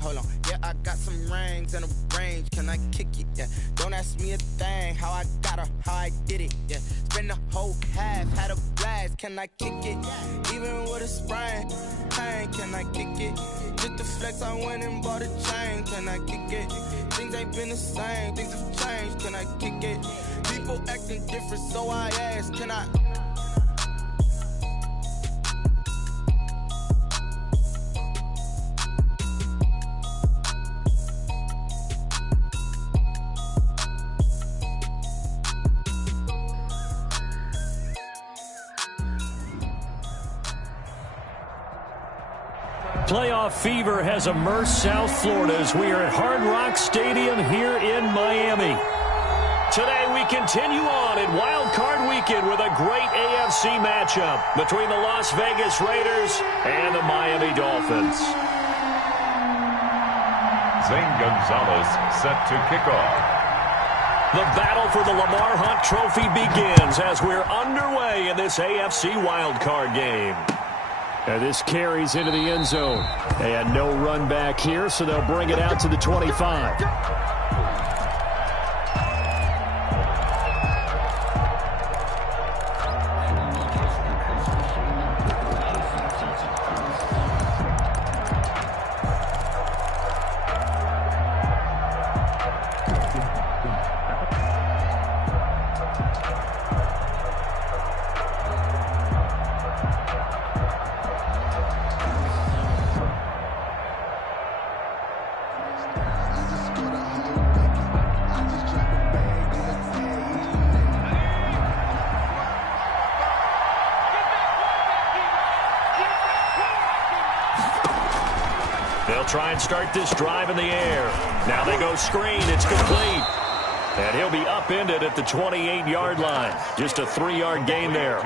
hold on. Yeah, I got some rings and a range. Can I kick it? Yeah. Don't ask me a thing. How I got her, how I did it. Yeah. Spend the whole half, had a blast. Can I kick it? Even with a sprain, pain. Can I kick it? Just the flex, I went and bought a chain. Can I kick it? Things ain't been the same. Things have changed. Can I kick it? People acting different, so I ask. Can I? Playoff fever has immersed South Florida as we are at Hard Rock Stadium here in Miami. Today we continue on in Wild Card Weekend with a great AFC matchup between the Las Vegas Raiders and the Miami Dolphins. Zane Gonzalez set to kick off. The battle for the Lamar Hunt Trophy begins as we're underway in this AFC Wild Card game. And this carries into the end zone. They had no run back here, so they'll bring it out to the 25. They'll try and start this drive in the air. Now they go screen. It's complete. And he'll be upended at the 28-yard line. Just a 3-yard gain there.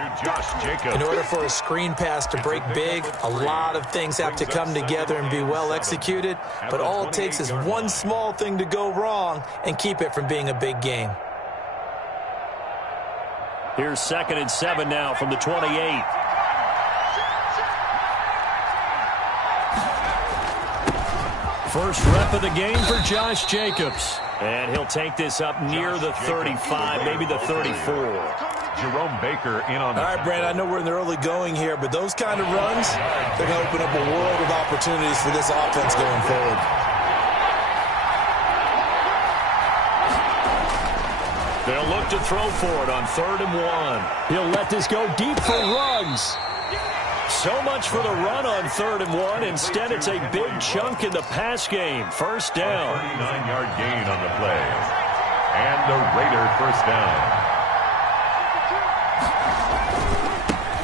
In order for a screen pass to break big, a lot of things have to come together and be well executed. But all it takes is one small thing to go wrong and keep it from being a big gain. Here's 2nd and 7 now from the 28. First rep of the game for Josh Jacobs. And he'll take this up near the 35, maybe the 34. Jerome Baker in on the... All right, Brand, I know we're in the early going here, but those kind of runs, they're going to open up a world of opportunities for this offense going forward. They'll look to throw for it on 3rd and 1. He'll let this go deep for Ruggs. So much for the run on 3rd and 1. Instead, it's a big chunk in the pass game. First down. 39-yard gain on the play. And the Raider first down.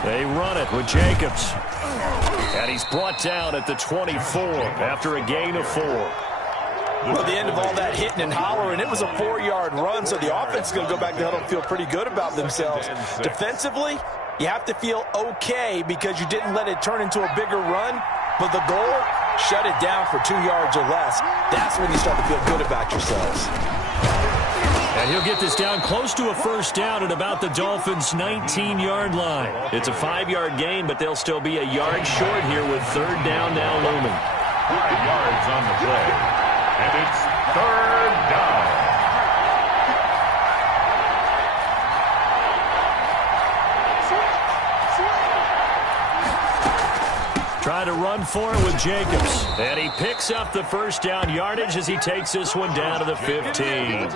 They run it with Jacobs. And he's brought down at the 24 after a gain of 4. Well, the end of all that hitting and hollering, it was a 4-yard run, so the offense is going to go back to huddle and feel pretty good about themselves. Defensively, you have to feel okay because you didn't let it turn into a bigger run, but the goal, shut it down for 2 yards or less. That's when you start to feel good about yourselves. And he'll get this down close to a first down at about the Dolphins' 19-yard line. It's a 5-yard gain, but they'll still be a yard short here with 3rd down now looming. 5 yards on the play. And it's 3rd down. Try to run for it with Jacobs. And he picks up the first down yardage as he takes this one down to the 15.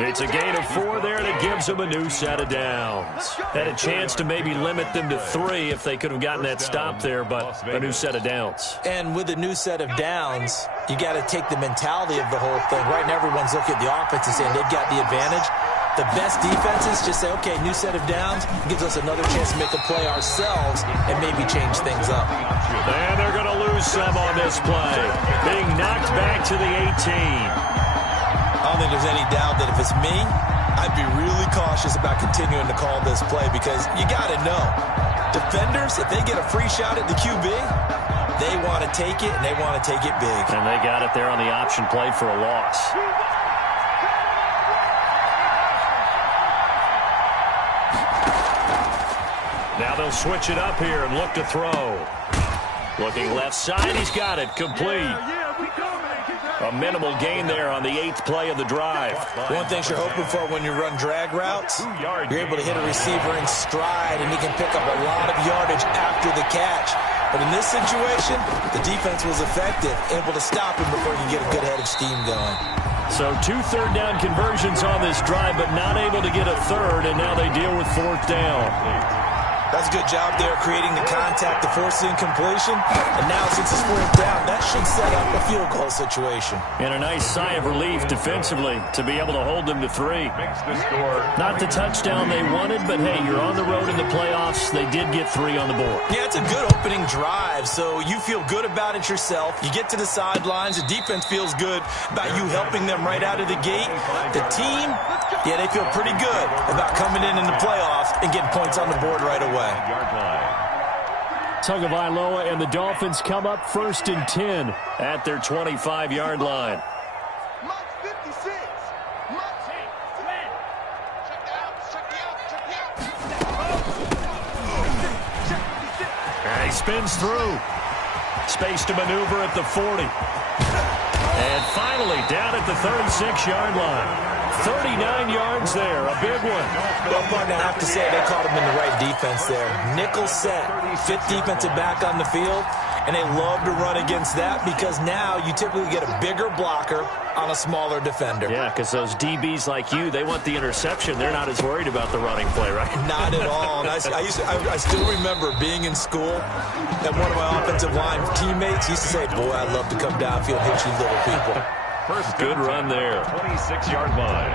It's a gain of 4 there that gives him a new set of downs. Had a chance to maybe limit them to 3 if they could have gotten that stop there, but a new set of downs. And with a new set of downs, you got to take the mentality of the whole thing. Right now, everyone's looking at the offense and saying they've got the advantage. The best defenses just say, okay, new set of downs gives us another chance to make a play ourselves and maybe change things up. And they're going to lose some on this play. Being knocked back to the 18. I don't think there's any doubt that if it's me, I'd be really cautious about continuing to call this play because you got to know, defenders, if they get a free shot at the QB, they want to take it, and they want to take it big. And they got it there on the option play for a loss. Now they'll switch it up here and look to throw. Looking left side, he's got it, complete. A minimal gain there on the 8th play of the drive. One thing you're hoping for when you run drag routes, you're able to hit a receiver in stride, and he can pick up a lot of yardage after the catch. But in this situation, the defense was effective, able to stop him before he can get a good head of steam going. So 2 third-down conversions on this drive, but not able to get a third, and now they deal with 4th down. That's a good job there, creating the contact to force the incompletion. And now, since it's 4th down, that should set up a field goal situation. And a nice sigh of relief defensively to be able to hold them to 3. Not the touchdown they wanted, but hey, you're on the road in the playoffs. They did get 3 on the board. Yeah, it's a good opening drive, so you feel good about it yourself. You get to the sidelines. The defense feels good about you helping them right out of the gate. The team, yeah, they feel pretty good about coming in the playoffs and getting points on the board right away. Tagovailoa and the Dolphins come up 1st and 10 at their 25-yard line. And he spins through. Space to maneuver at the 40. And finally down at the 36-yard line. 39 yards there, a big one. Well, partner, I have to say they caught him in the right defense there. Nickel set, 5th defensive back on the field, and they love to run against that because now you typically get a bigger blocker on a smaller defender. Yeah, because those DBs like you, they want the interception. They're not as worried about the running play, right? Not at all. And I still remember being in school, and one of my offensive line teammates used to say, boy, I'd love to come downfield and hit you little people. First good run there. 26-yard line.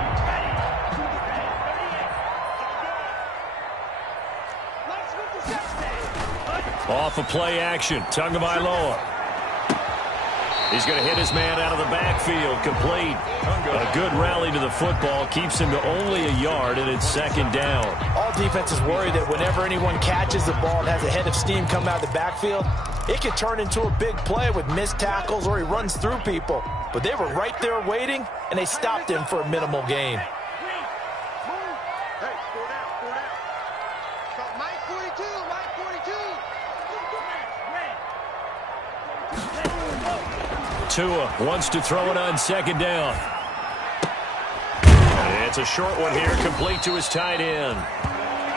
Off of play action. Tagovailoa. He's going to hit his man out of the backfield. Complete. A good rally to the football. Keeps him to only a yard, and it's 2nd down. All defenses worry that whenever anyone catches the ball and has a head of steam come out of the backfield, it could turn into a big play with missed tackles or he runs through people. But they were right there waiting, and they stopped him for a minimal gain. Tua wants to throw it on 2nd down. It's a short one here, complete to his tight end.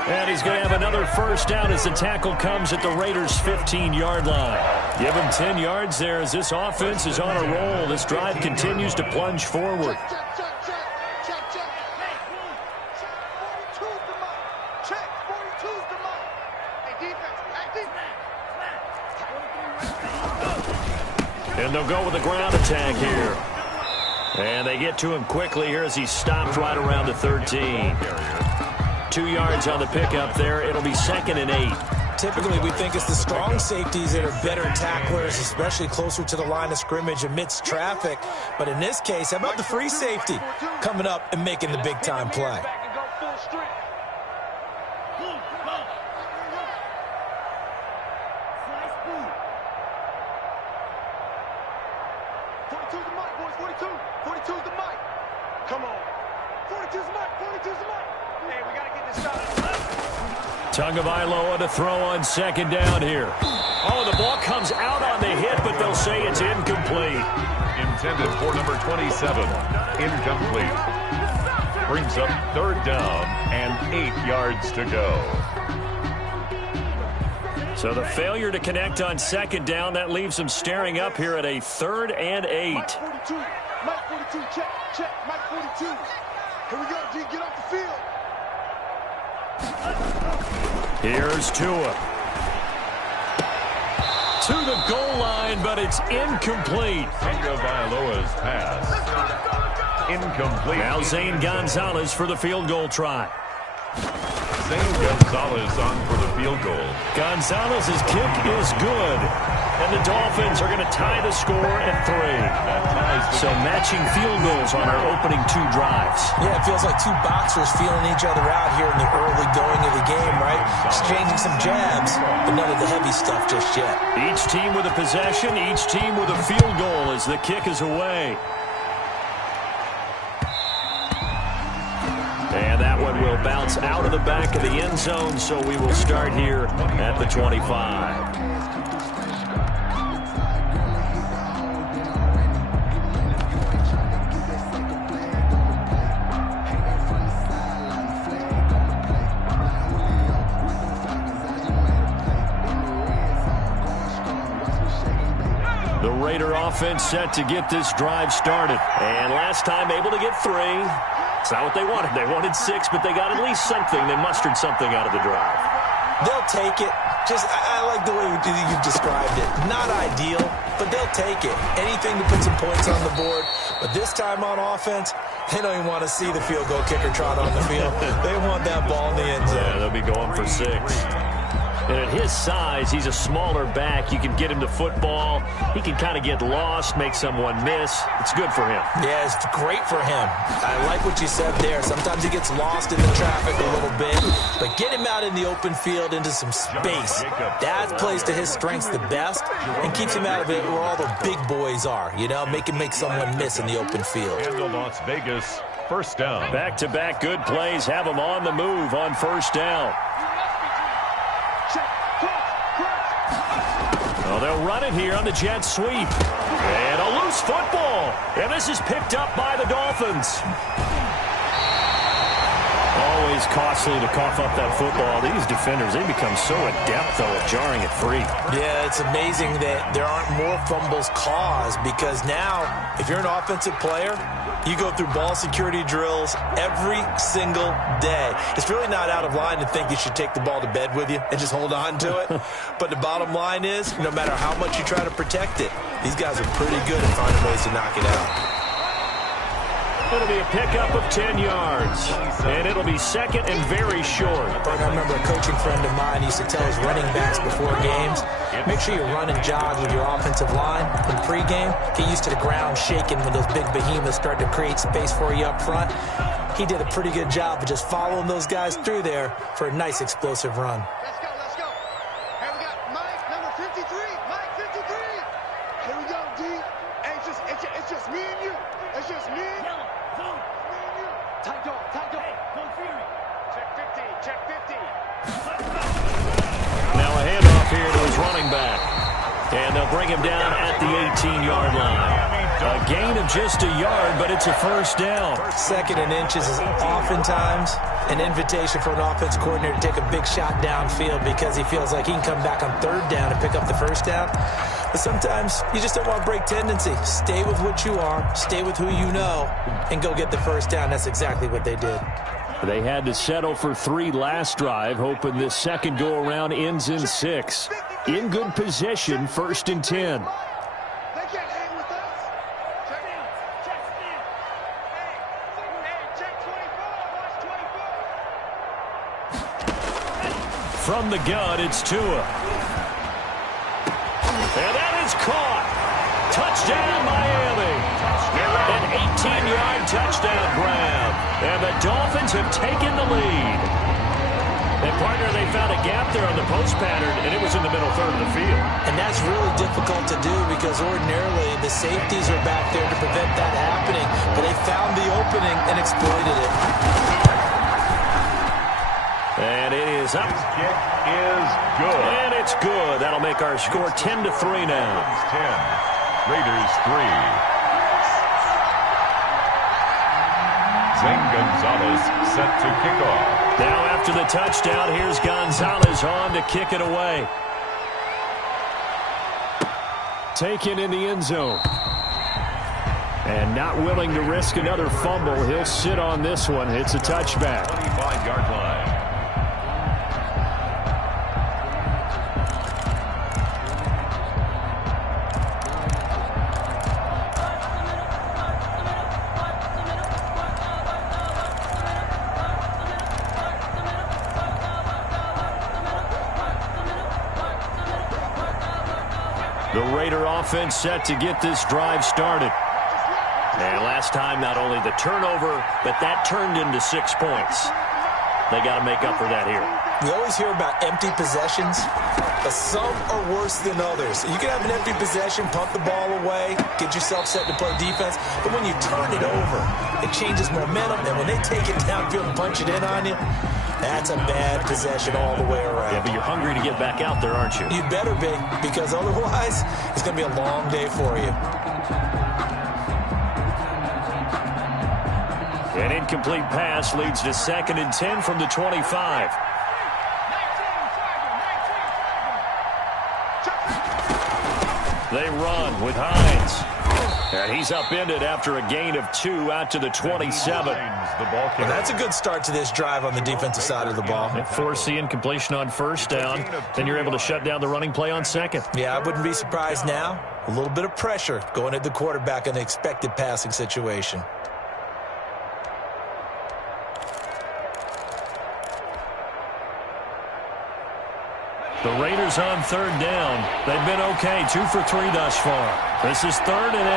And he's going to have another 1st down as the tackle comes at the Raiders' 15-yard line. Give him 10 yards there as this offense is on a roll. This drive continues to plunge forward. And they'll go with the ground attack here. And they get to him quickly here as he's stopped right around the 13. 2 yards on the pickup there. It'll be 2nd and 8. Typically, we think it's the strong safeties that are better tacklers, especially closer to the line of scrimmage amidst traffic. But in this case, how about the free safety coming up and making the big-time play? Tagovailoa to throw on 2nd down here. Oh, the ball comes out on the hit, but they'll say it's incomplete. Intended for number 27. Incomplete. Brings up 3rd down and 8 yards to go. So the failure to connect on 2nd down, that leaves them staring up here at a 3rd and 8. Mike 42, Mike 42, check, Mike 42. Here we go, G, get off the field. Here's Tua. To the goal line, but it's incomplete. Tagovailoa's pass. Incomplete. Now Zane Gonzalez for the field goal try. Zane Gonzalez on for the field goal. Gonzalez's kick is good. And the Dolphins are going to tie the score at 3. So matching field goals on our opening 2 drives. Yeah, it feels like 2 boxers feeling each other out here in the early going of the game, right? Exchanging some jabs, but none of the heavy stuff just yet. Each team with a possession, each team with a field goal as the kick is away. And that one will bounce out of the back of the end zone, so we will start here at the 25. The Raider offense set to get this drive started. And last time able to get 3. It's not what they wanted. They wanted 6, but they got at least something. They mustered something out of the drive. They'll take it. I like the way you described it. Not ideal, but they'll take it. Anything to put some points on the board. But this time on offense, they don't even want to see the field goal kicker trot on the field. They want that ball in the end zone. Yeah, they'll be going for 6. And at his size, he's a smaller back. You can get him to football. He can kind of get lost, make someone miss. It's good for him. Yeah, it's great for him. I like what you said there. Sometimes he gets lost in the traffic a little bit. But get him out in the open field into some space. That plays to his strengths the best and keeps him out of it where all the big boys are. You know, make someone miss in the open field. And the Las Vegas first down. Back-to-back good plays have him on the move on first down. Well, they'll run it here on the jet sweep. And a loose football. And this is picked up by the Dolphins. Always costly to cough up that football. These defenders, they become so adept, though, at jarring it free. Yeah, it's amazing that there aren't more fumbles caused because now, if you're an offensive player, you go through ball security drills every single day. It's really not out of line to think you should take the ball to bed with you and just hold on to it. But the bottom line is, no matter how much you try to protect it, these guys are pretty good at finding ways to knock it out. It'll be a pickup of 10 yards. And it'll be second and very short. I remember a coaching friend of mine used to tell his running backs before games, make sure you run and jog with your offensive line in pregame. Get used to the ground shaking when those big behemoths start to create space for you up front. He did a pretty good job of just following those guys through there for a nice explosive run. Let's go, let's go. Hey, we got Mike, number 53. Mike, 53. Here we go, D. Hey, it's just me and you. It's just me and you. Tight dog, tight dog. Check 50, check 50. Now a handoff here to his running back. And they'll bring him down at the 18-yard line. A gain of just a yard, but it's a first down. Second and inches is oftentimes an invitation for an offense coordinator to take a big shot downfield because he feels like he can come back on third down and pick up the first down. But sometimes you just don't want to break tendency. Stay with what you are, stay with who you know, and go get the first down. That's exactly what they did. They had to settle for 3 last drive, hoping this second go-around ends in 6. In good position, first and 10. They can't hang with us. Check in. Hey, check 24. Watch 24. From the gun, it's Tua. And that is caught. Touchdown, Miami. An 18-yard touchdown grab. And the Dolphins have taken the lead. And, partner, they found a gap there on the post pattern, and it was in the middle third of the field. And that's really difficult to do because ordinarily the safeties are back there to prevent that happening. But they found the opening and exploited it. And it is up. His kick is good. And it's good. That'll make our score 10-3 now. 10. Raiders 3. Zane Gonzalez set to kick off. Now after the touchdown, here's Gonzalez on to kick it away. Taken in the end zone. And not willing to risk another fumble. He'll sit on this one. It's a touchback. 25-yard line. The Raider offense set to get this drive started. And last time, not only the turnover, but that turned into 6 points. They got to make up for that here. We always hear about empty possessions, but some are worse than others. You can have an empty possession, pump the ball away, get yourself set to play defense, but when you turn it over, it changes momentum, and when they take it downfield and punch it in on you, that's a bad possession all the way around. Yeah, but you're hungry to get back out there, aren't you? You better be, because otherwise, it's going to be a long day for you. An incomplete pass leads to 2nd and 10 from the 25. They run with Hines. And he's upended after a gain of 2 out to the 27. Well, that's a good start to this drive on the defensive side of the ball. And force the incompletion on first down. Then you're able to shut down the running play on second. Yeah, I wouldn't be surprised now. A little bit of pressure going at the quarterback in an expected passing situation. The Raiders on third down. They've been okay, 2 for 3 thus far. This is 3rd and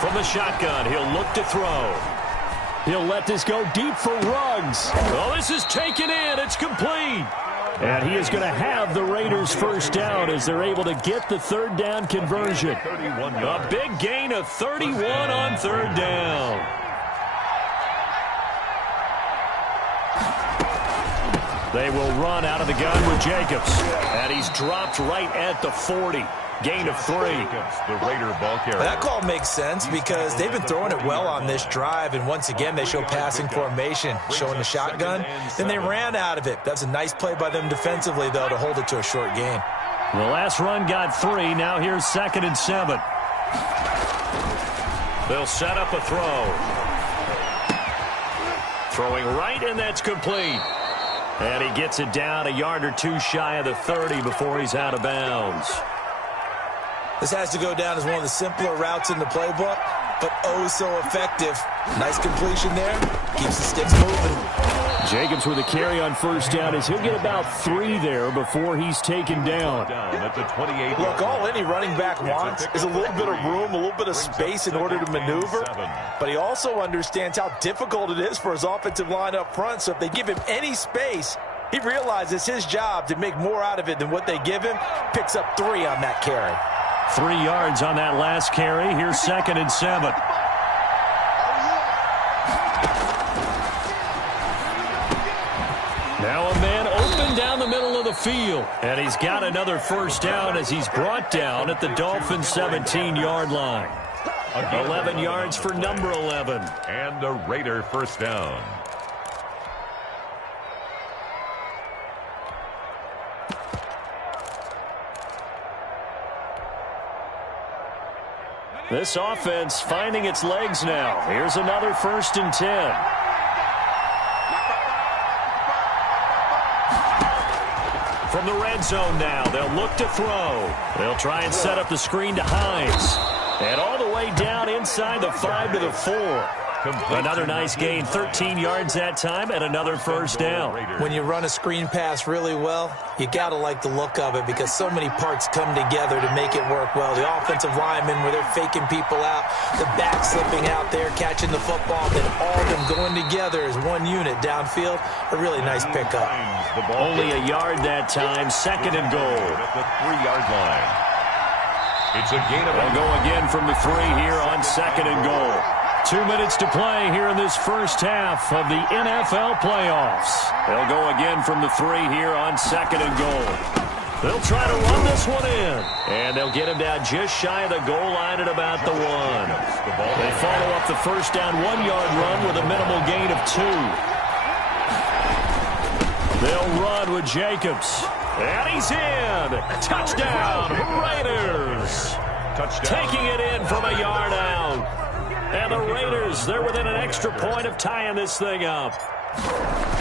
8. From the shotgun, he'll look to throw. He'll let this go deep for Ruggs. Oh, this is taken in. It's complete. And he is going to have the Raiders first down as they're able to get the 3rd down conversion. A big gain of 31 on 3rd down. They will run out of the gun with Jacobs. And he's dropped right at the 40. Gain of 3. The Raider ball carrier. That call makes sense because they've been throwing it well on this drive, and once again they show passing formation, showing the shotgun. Then they ran out of it. That's a nice play by them defensively, though, to hold it to a short gain. The last run got 3. Now here's 2nd and 7. They'll set up a throw. Throwing right, and that's complete. And he gets it down a yard or 2 shy of the 30 before he's out of bounds. This has to go down as one of the simpler routes in the playbook, but oh so effective. Nice completion there. Keeps the sticks moving. Jacobs with a carry on first down as he'll get about 3 there before he's taken down. At the 28. Look, all any running back wants is a little bit of room, a little bit of space in order to maneuver. But he also understands how difficult it is for his offensive line up front. So if they give him any space, he realizes his job to make more out of it than what they give him. Picks up 3 on that carry. 3 yards on that last carry. Here's 2nd and 7. Now a man open down the middle of the field. And he's got another first down as he's brought down at the Dolphins' 17-yard line. 11 yards for number 11. And a Raider first down. This offense finding its legs now. Here's another 1st and 10. From the red zone now, they'll look to throw. They'll try and set up the screen to Hines. And all the way down inside the 5 to the 4. Another nice gain, 13 yards that time, and another first down. When you run a screen pass really well, you got to like the look of it because so many parts come together to make it work well. The offensive linemen, where they're faking people out, the back slipping out there, catching the football, then all of them going together as one unit downfield. A really nice pickup. Only a yard that time, 2nd and goal. At the 3-yard line. It's a gain of... They'll go again from the 3 here on 2nd and goal. 2 minutes to play here in this first half of the NFL playoffs. They'll go again from the 3 here on 2nd and goal. They'll try to run this one in. And they'll get him down just shy of the goal line at about the 1. They follow up the first down 1-yard run with a minimal gain of 2. They'll run with Jacobs. And he's in. Touchdown, Raiders. Taking it in from a yard out. And the Raiders, they're within an extra point of tying this thing up.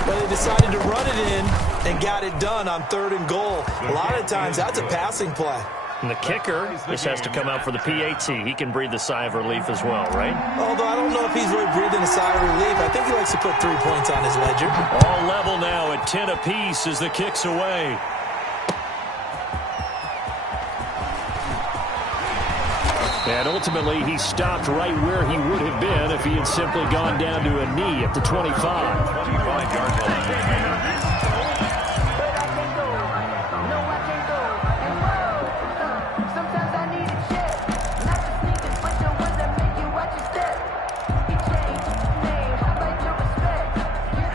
Well, they decided to run it in and got it done on 3rd and goal. A lot of times, that's a passing play. And the kicker, this has to come out for the PAT. He can breathe a sigh of relief as well, right? Although I don't know if he's really breathing a sigh of relief. I think he likes to put 3 points on his ledger. All level now at 10 apiece as the kick's away. And ultimately, he stopped right where he would have been if he had simply gone down to a knee at the 25. 25-yard line.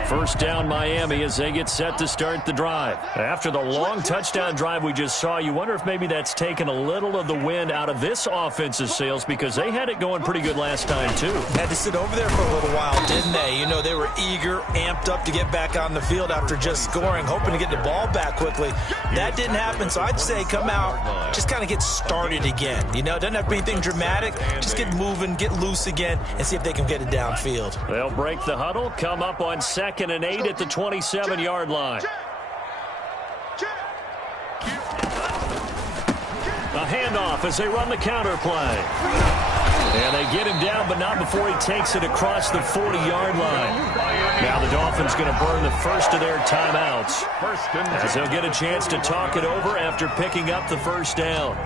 First down Miami as they get set to start the drive. After the long touchdown drive we just saw, you wonder if maybe that's taken a little of the wind out of this offensive sails because they had it going pretty good last time too. Had to sit over there for a little while, didn't they? You know, they were eager, amped up to get back on the field after just scoring, hoping to get the ball back quickly. That didn't happen, so I'd say come out, just kind of get started again. You know, it doesn't have to be anything dramatic. Just get moving, get loose again, and see if they can get it downfield. They'll break the huddle, come up on 2nd and 8 at the 27-yard line. A handoff as they run the counter play. And they get him down, but not before he takes it across the 40-yard line. Now the Dolphins going to burn the first of their timeouts, as they'll get a chance to talk it over after picking up the first down.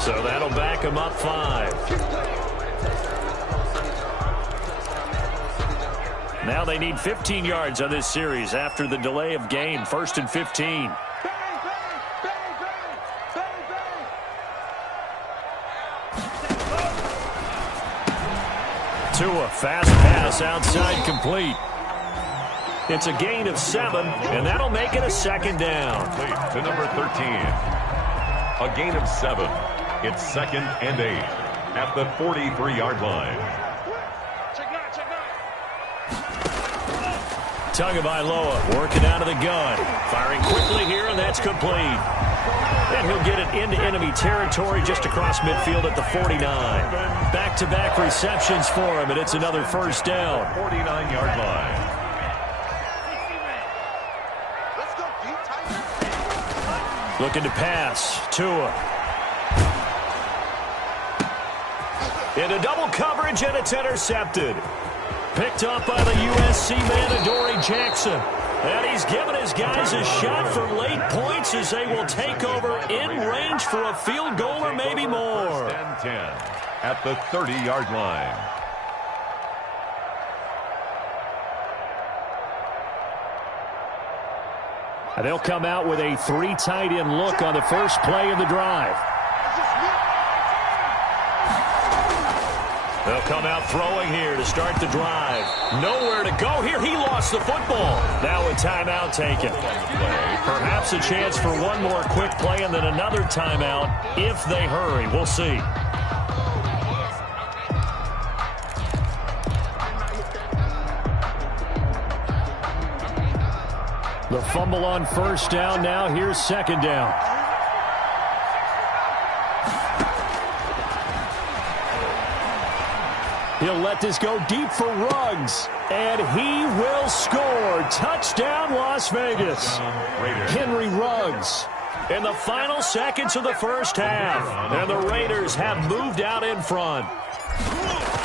So that'll back him up 5. Now they need 15 yards on this series after the delay of game. 1st and 15. Tua, fast pass outside, complete. It's a gain of 7, and that'll make it a 2nd down. To number 13. A gain of 7. It's 2nd and 8 at the 43-yard line. Tagovailoa working out of the gun. Firing quickly here, and that's complete. And he'll get it into enemy territory just across midfield at the 49. Back-to-back receptions for him, and it's another first down. 49-yard line. Looking to pass. Tua. Into double coverage, and it's intercepted. Picked up by the USC man, Adoree Jackson. And he's given his guys a shot for late points as they will take over in range for a field goal or maybe more. 1st and 10 at the 30-yard line. And they'll come out with a 3 tight end look on the first play of the drive. They'll come out throwing here to start the drive. Nowhere to go here. He lost the football. Now a timeout taken. Perhaps a chance for one more quick play and then another timeout if they hurry. We'll see. The fumble on first down. Now here's 2nd down. He'll let this go deep for Ruggs, and he will score. Touchdown, Las Vegas. Henry Ruggs in the final seconds of the first half, and the Raiders have moved out in front.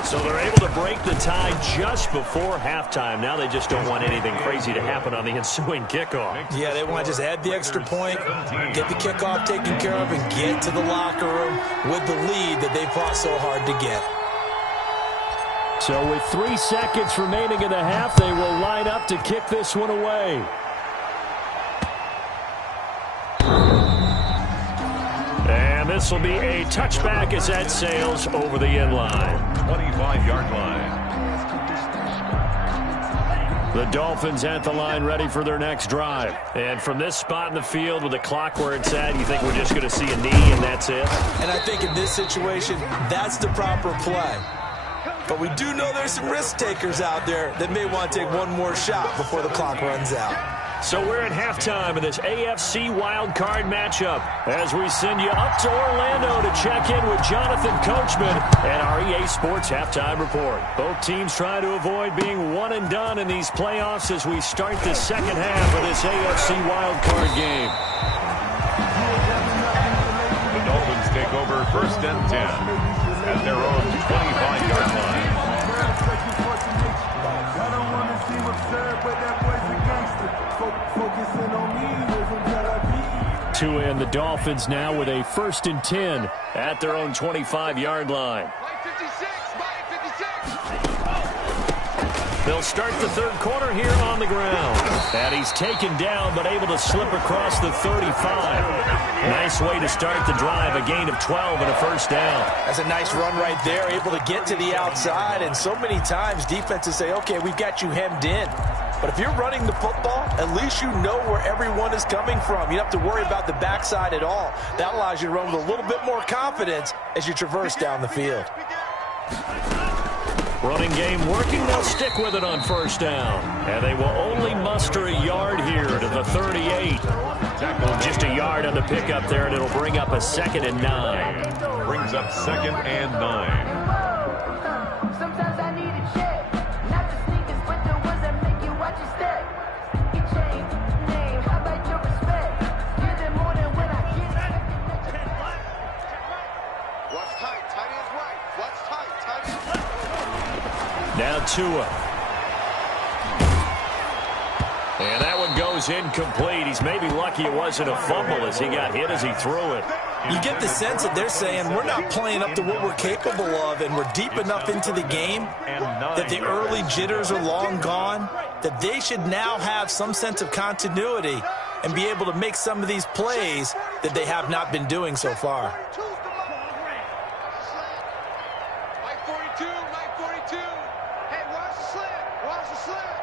So they're able to break the tie just before halftime. Now they just don't want anything crazy to happen on the ensuing kickoff. Yeah, they want to just add the extra point, get the kickoff taken care of, and get to the locker room with the lead that they fought so hard to get. So with 3 seconds remaining in the half, they will line up to kick this one away. And this will be a touchback as that sails over the end line. 25-yard line. The Dolphins at the line ready for their next drive. And from this spot in the field with the clock where it's at, you think we're just going to see a knee and that's it? And I think in this situation, that's the proper play. But we do know there's some risk takers out there that may want to take one more shot before the clock runs out. So we're at halftime in this AFC wildcard matchup as we send you up to Orlando to check in with Jonathan Coachman and our EA Sports Halftime Report. Both teams try to avoid being one and done in these playoffs as we start the second half of this AFC wildcard game. The Dolphins take over 1st and 10. at their own 25-yard line. Tua and the Dolphins now with a 1st and 10 at their own 25-yard line. They'll start the third quarter here on the ground. And he's taken down, but able to slip across the 35. Nice way to start the drive, a gain of 12 and a 1st down. That's a nice run right there, able to get to the outside. And so many times defenses say, okay, we've got you hemmed in. But if you're running the football, at least you know where everyone is coming from. You don't have to worry about the backside at all. That allows you to run with a little bit more confidence as you traverse down the field. Running game working, they'll stick with it on 1st down. And they will only muster a yard here to the 38. Just a yard on the pickup there, and it'll bring up a 2nd and 9. Brings up 2nd and 9. Sometimes I need a check. Not the sneakers, but the ones that make you watch your step. You change name, how about your respect? Give them more than when I get it. Watch tight, tight ends right. Watch tight, tight ends right. Now Tua. And that one goes incomplete. He's maybe lucky it wasn't a fumble as he got hit as he threw it. You get the sense that they're saying we're not playing up to what we're capable of, and we're deep enough into the game that the early jitters are long gone, that they should now have some sense of continuity and be able to make some of these plays that they have not been doing so far. Mike 42, Mike 42. Hey, watch the slant, watch the slant.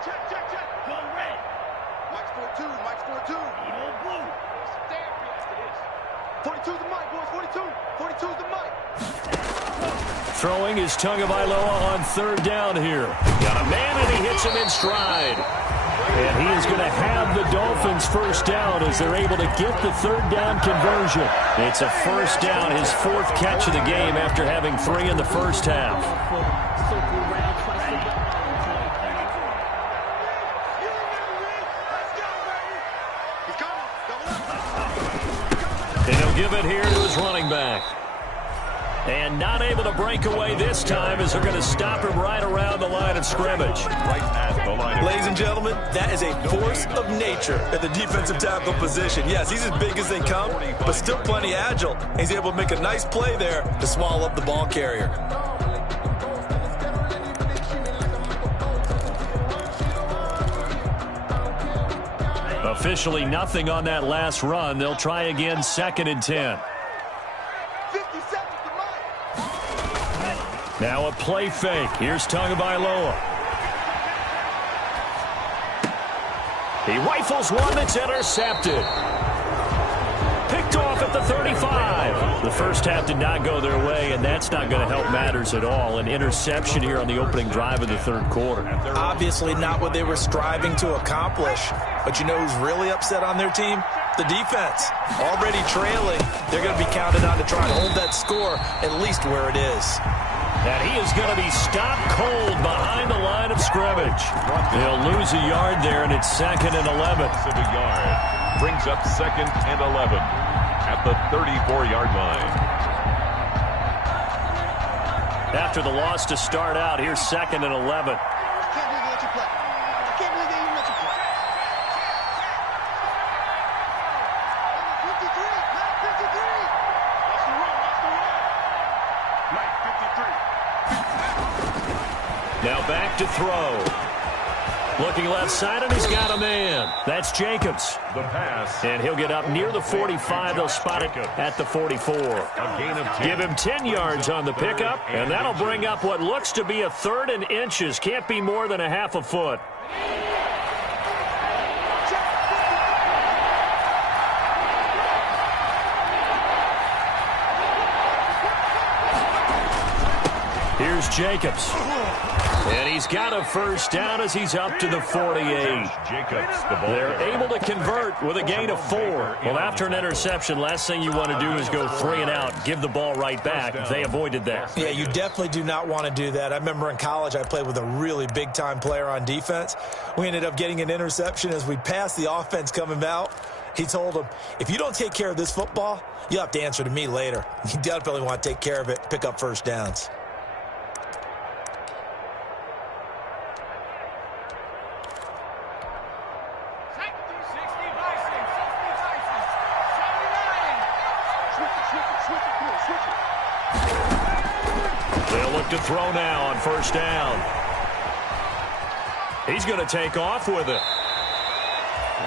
Check, check, check. Go red. Mike's 42, Mike's 42. Eagle blue. Stand after this. 42's the mic, boys, 42. 42's the mic. Throwing is Tagovailoa on 3rd down here. Got a man, and he hits him in stride. And he is going to have the Dolphins 1st down as they're able to get the 3rd down conversion. It's a 1st down, his 4th catch of the game after having 3 in the 1st half. And he'll give it here to his running back. And not able to break away this time as they're going to stop him right around the line of scrimmage. Right at the line of Ladies and gentlemen, that is a force of nature at the defensive tackle position. Yes, he's as big as they come, but still plenty agile. He's able to make a nice play there to swallow up the ball carrier. Officially nothing on that last run. They'll try again, 2nd and 10. 50 seconds to Mike. Now a play fake. Here's Tagovailoa. He rifles one that's intercepted. Picked off at the 35. The 1st half did not go their way, and that's not going to help matters at all. An interception here on the opening drive of the 3rd quarter. Obviously not what they were striving to accomplish. But you know who's really upset on their team? The defense. Already trailing. They're going to be counted on to try and hold that score at least where it is. And he is going to be stopped cold behind the line of scrimmage. They'll lose a yard there, and it's 2nd and 11. of a yard. Brings up 2nd and 11 at the 34-yard line. After the loss to start out, here's 2nd and 11. I can't believe they let you play. I can't believe they even let you play. 53, Mike 53. That's the run, that's the run. Mike 53. Now back to throw. Looking left side, and he's got a man. That's Jacobs. The pass. And he'll get up near the 45. They'll spot it at the 44. A gain of 10. Give him 10 yards on the pickup, and that'll bring up what looks to be a 3rd and inches. Can't be more than a half a foot. Here's Jacobs. And he's got a 1st down as he's up to the 48. Jacobs, the ball. They're able to convert with a gain of 4. Well, after an interception, last thing you want to do is go 3 and out, give the ball right back. They avoided that. Yeah, you definitely do not want to do that. I remember in college I played with a really big-time player on defense. We ended up getting an interception as we passed the offense coming out. He told him, if you don't take care of this football, you'll have to answer to me later. You definitely want to take care of it, pick up first downs. They'll look to throw now on first down. He's going to take off with it.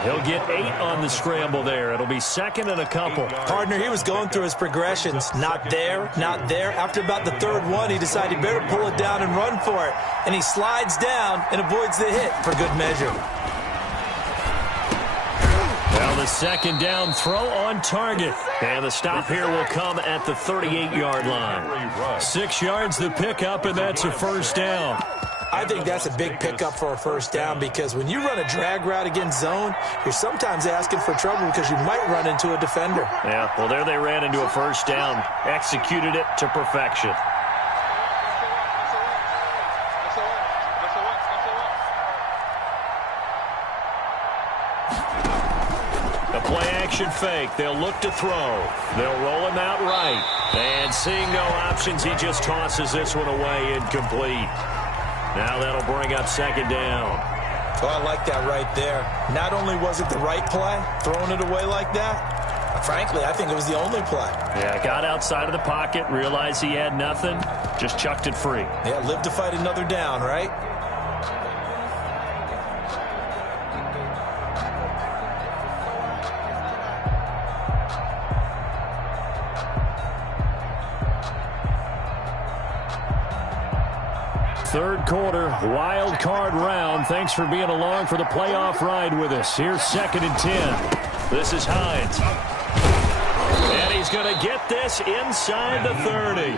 He'll get 8 on the scramble there. It'll be second and a couple. Partner, he was going through his progressions. Not there, not there. After about the third one, he decided he better pull it down and run for it. And he slides down and avoids the hit for good measure. Well, the second down throw on target. And the stop here will come at the 38-yard line. 6 yards the pickup, and that's a first down. I think that's a big pickup for a first down because when you run a drag route against zone, you're sometimes asking for trouble because you might run into a defender. Yeah, well, there they ran into a first down. Executed it to perfection. A play-action fake. They'll look to throw. They'll roll him out right. And seeing no options, he just tosses this one away incomplete. Now that'll bring up second down. Oh, I like that right there. Not only was it the right play, throwing it away like that, frankly, I think it was the only play. Yeah, got outside of the pocket, realized he had nothing, just chucked it free. Yeah, live to fight another down, right? Third quarter, wild card round. Thanks for being along for the playoff ride with us. Here's second and 10. This is Hines. And he's going to get this inside the 30.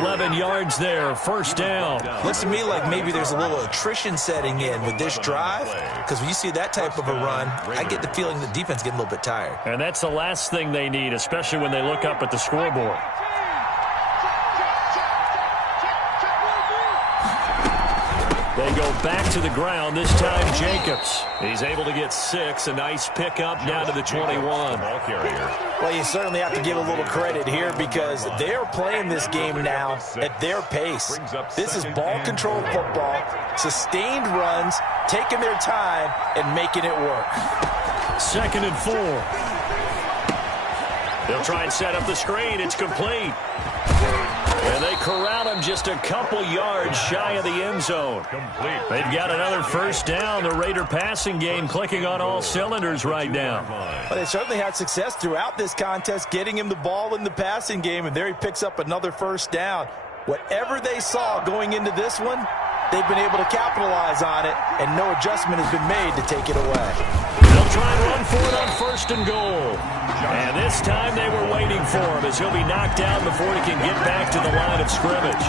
11 yards there, first down. Looks to me like maybe there's a little attrition setting in with this drive, because when you see that type of a run, I get the feeling the defense getting a little bit tired. And that's the last thing they need, especially when they look up at the scoreboard. They go back to the ground, this time Jacobs. He's able to get 6, a nice pickup down to the 21. Well, you certainly have to give a little credit here because they're playing this game now at their pace. This is ball control football, sustained runs, taking their time and making it work. Second and 4. They'll try and set up the screen. It's complete. And they corral him just a couple yards shy of the end zone. They've got another first down. The Raider passing game clicking on all cylinders right now. Well, they certainly had success throughout this contest, getting him the ball in the passing game, and there he picks up another first down. Whatever they saw going into this one, they've been able to capitalize on it, and no adjustment has been made to take it away. They'll try and run for it on first and goal. And this time they were waiting for him as he'll be knocked down before he can get back to the line of scrimmage.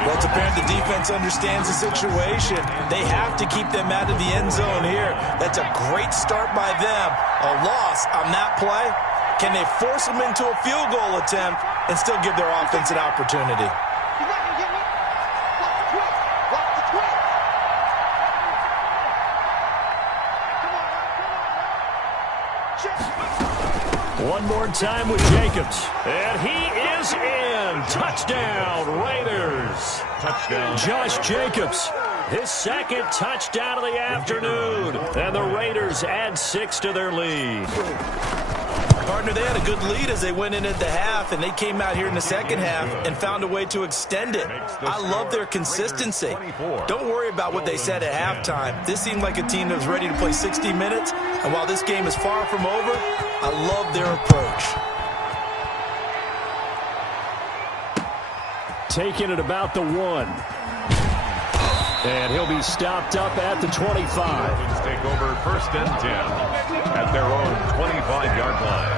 Well, it's apparent the defense understands the situation. They have to keep them out of the end zone here. That's a great start by them. A loss on that play. Can they force them into a field goal attempt and still give their offense an opportunity? One more time with Jacobs. And he is in. Touchdown, Raiders. Touchdown. Josh Jacobs, his second touchdown of the afternoon. And the Raiders add 6 to their lead. Partner, they had a good lead as they went in at the half, and they came out here in the second half and found a way to extend it. I love their consistency. Don't worry about what they said at halftime. This seemed like a team that was ready to play 60 minutes, and while this game is far from over, I love their approach. Taking it about the 1. And he'll be stopped up at the 25. Dolphins take over first and 10 at their own 25-yard line.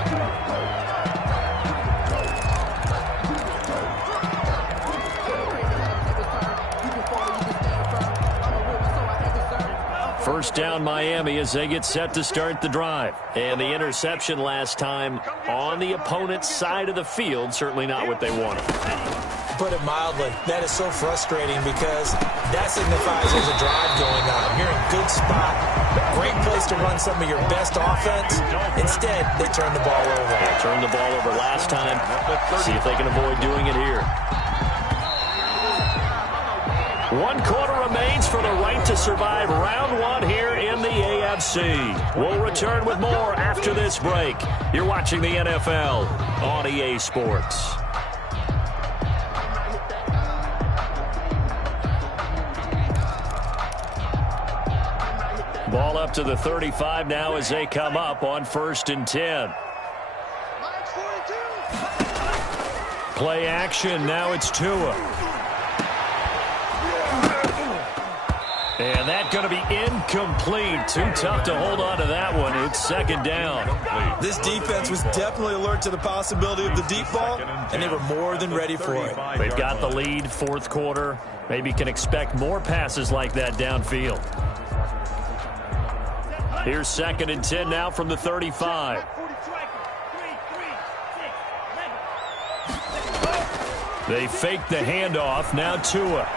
First down Miami as they get set to start the drive. And the interception last time on the opponent's side of the field, certainly not what they wanted. To put it mildly, that is so frustrating because that signifies there's a drive going on. You're in a good spot, great place to run some of your best offense. Instead, they turn the ball over. They turned the ball over last time. See if they can avoid doing it here. 1 quarter remains for the right to survive round 1 here in the AFC. We'll return with more after this break. You're watching the NFL on EA Sports. Ball up to the 35 now as they come up on 1st and 10. Play action. Now it's Tua. And that's going to be incomplete. Too tough to hold on to that one. It's 2nd down. This defense was definitely alert to the possibility of the deep ball, and they were more than ready for it. They've got the lead, 4th quarter. Maybe can expect more passes like that downfield. Here's 2nd and 10 now from the 35. They fake the handoff. Now Tua.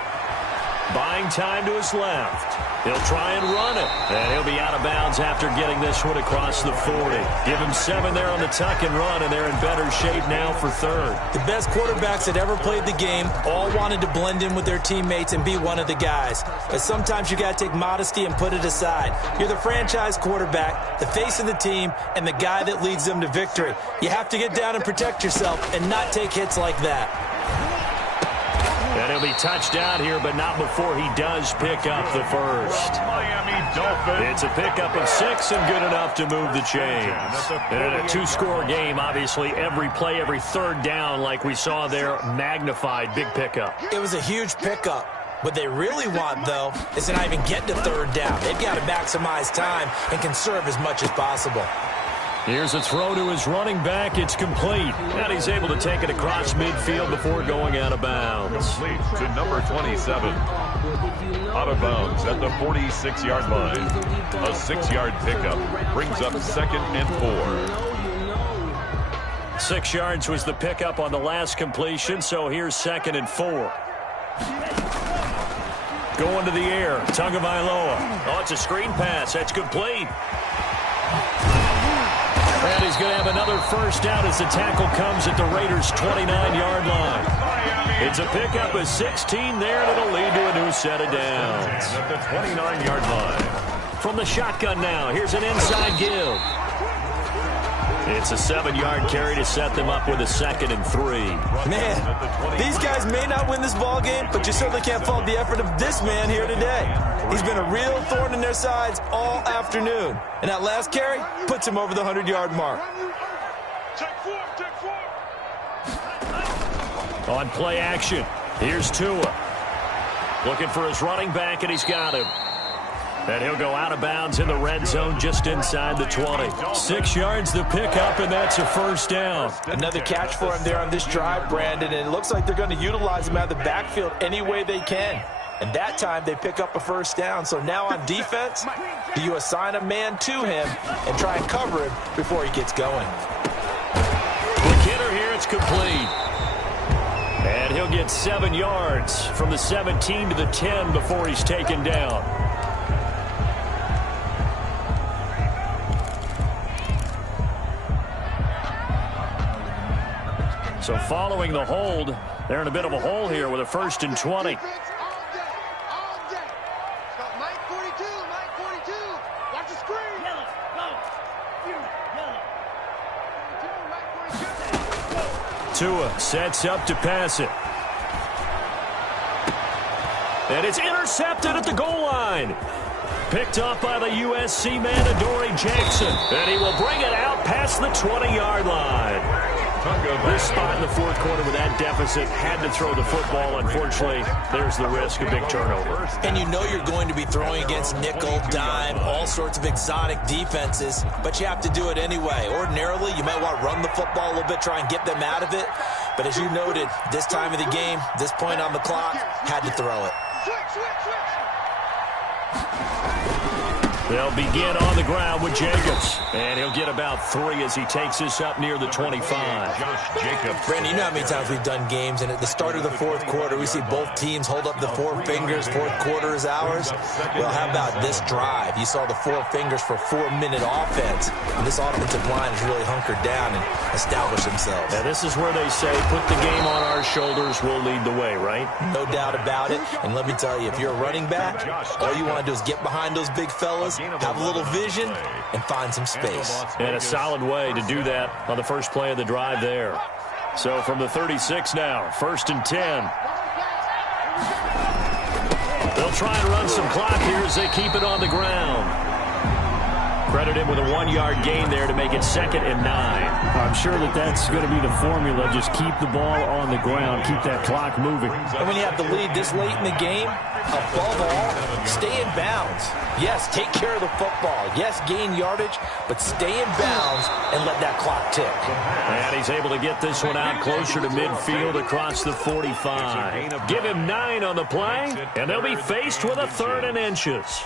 Buying time to his left. He'll try and run it. And he'll be out of bounds after getting this one across the 40. Give him 7 there on the tuck and run, and they're in better shape now for 3rd. The best quarterbacks that ever played the game all wanted to blend in with their teammates and be one of the guys. But sometimes you got to take modesty and put it aside. You're the franchise quarterback, the face of the team, and the guy that leads them to victory. You have to get down and protect yourself and not take hits like that. And he'll be touched down here, but not before he does pick up the first. It's a pickup of 6 and good enough to move the chains. And in a 2-score game, obviously every play, every 3rd down, like we saw there, magnified. Big pickup. It was a huge pickup. What they really want, though, is to not even get to 3rd down. They've got to maximize time and conserve as much as possible. Here's a throw to his running back. It's complete. And he's able to take it across midfield before going out of bounds. Complete to number 27. Out of bounds at the 46-yard line. A 6-yard pickup brings up 2nd and 4. 6 yards was the pickup on the last completion, so here's 2nd and 4. Going to the air. Tagovailoa. Oh, it's a screen pass. That's complete. And he's going to have another 1st down as the tackle comes at the Raiders' 29-yard line. It's a pickup of 16 there, and it'll lead to a new set of downs. At the 29-yard line. From the shotgun now, here's an inside give. It's a 7-yard carry to set them up with a 2nd and 3. Man, these guys may not win this ball game, but you certainly can't fault the effort of this man here today. He's been a real thorn in their sides all afternoon. And that last carry puts him over the 100-yard mark. On play action, here's Tua. Looking for his running back, and he's got him. And he'll go out of bounds in the red zone just inside the 20. 6 yards the pickup, and that's a 1st down. Another catch for him there on this drive, Brandon, and it looks like they're going to utilize him out of the backfield any way they can. And that time they pick up a 1st down. So now on defense, do you assign a man to him and try and cover him before he gets going? Quick hitter here, it's complete. And he'll get 7 yards from the 17 to the 10 before he's taken down. So following the hold, they're in a bit of a hole here with a 1st and 20. Tua sets up to pass it. And it's intercepted at the goal line. Picked off by the USC man, Adoree Jackson. And he will bring it out past the 20-yard line. This spot in the 4th quarter with that deficit had to throw the football. Unfortunately, there's the risk of big turnover. And you know you're going to be throwing against nickel, dime, all sorts of exotic defenses, but you have to do it anyway. Ordinarily, you might want to run the football a little bit, try and get them out of it. But as you noted, this time of the game, this point on the clock, had to throw it. They'll begin on the ground with Jacobs. And he'll get about 3 as he takes this up near the 25. Josh Jacobs. Brandon, you know how many times we've done games, and at the start of the fourth quarter, we see both teams hold up the 4 fingers, fourth quarter is ours. Well, how about this drive? You saw the 4 fingers for 4-minute offense. And this offensive line has really hunkered down and established themselves. Now, this is where they say, put the game on our shoulders, we'll lead the way, right? No doubt about it. And let me tell you, if you're a running back, all you want to do is get behind those big fellas, have a little vision, and find some space. And a solid way to do that on the first play of the drive there. So from the 36 now, 1st and 10. They'll try and run some clock here as they keep it on the ground. Credit him with a 1-yard gain there to make it 2nd and 9. I'm sure that's going to be the formula. Just keep the ball on the ground. Keep that clock moving. And when you have the lead this late in the game, above all, stay in bounds. Yes, take care of the football. Yes, gain yardage, but stay in bounds and let that clock tick. And he's able to get this one out closer to midfield across the 45. Give him 9 on the play, and they'll be faced with a 3rd and inches.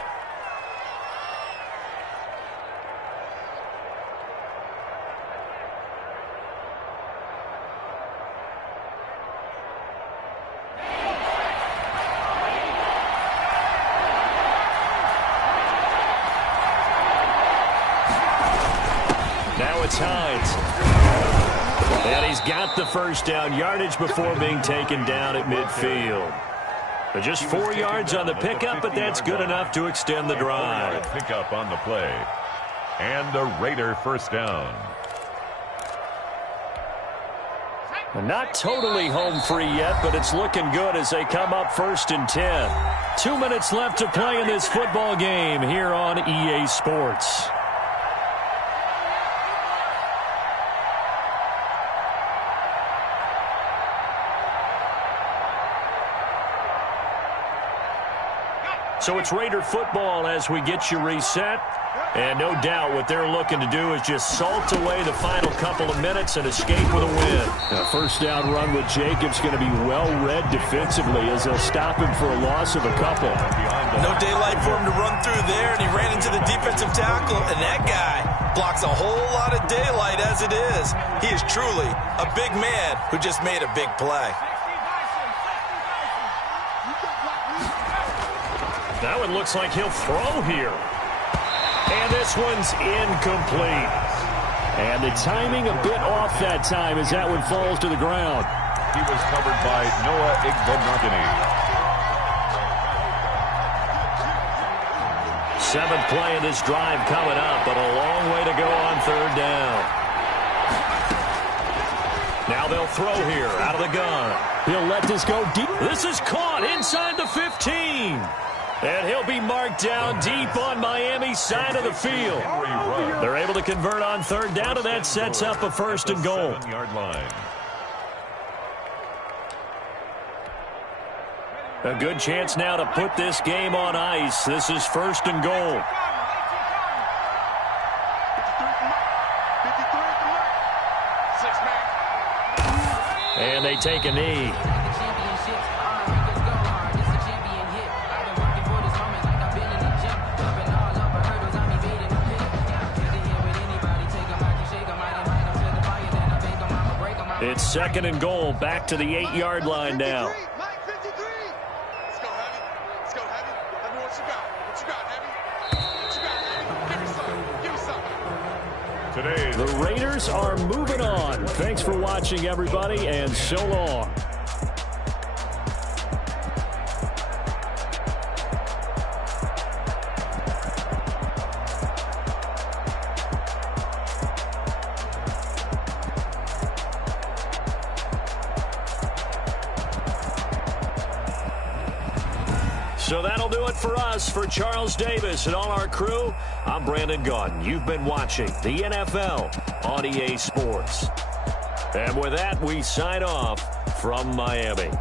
Hines. And he's got the first down yardage before being taken down at midfield. But just 4 yards on the pickup, but that's good enough to extend the drive. Pickup on the play. And a Raider first down. Not totally home free yet, but it's looking good as they come up 1st and 10. 2 minutes left to play in this football game here on EA Sports. So it's Raider football as we get you reset. And no doubt what they're looking to do is just salt away the final couple of minutes and escape with a win. A first down run with Jacobs going to be well-read defensively as they'll stop him for a loss of a couple. No daylight for him to run through there, and he ran into the defensive tackle, and that guy blocks a whole lot of daylight as it is. He is truly a big man who just made a big play. That one looks like he'll throw here. And this one's incomplete. And the timing a bit off that time as that one falls to the ground. He was covered by Noah Igbenogany. 7th play of this drive coming up, but a long way to go on 3rd down. Now they'll throw here out of the gun. He'll let this go deep. This is caught inside the 15. And he'll be marked down deep on Miami's side of the field. They're able to convert on 3rd down, and that sets up a 1st and goal. 7-yard line. A good chance now to put this game on ice. This is 1st and goal. And they take a knee. It's 2nd and goal, back to the 8-yard line now. Let's go, Heavy. Let's go, Heavy. Let me what you got. What you got, Heavy? What you got, Heavy? Give me something. Give me something. Today, The Raiders are moving on. Thanks for watching, everybody, and so long. So that'll do it for us. For Charles Davis and all our crew, I'm Brandon Gaudin. You've been watching the NFL on EA Sports. And with that, we sign off from Miami.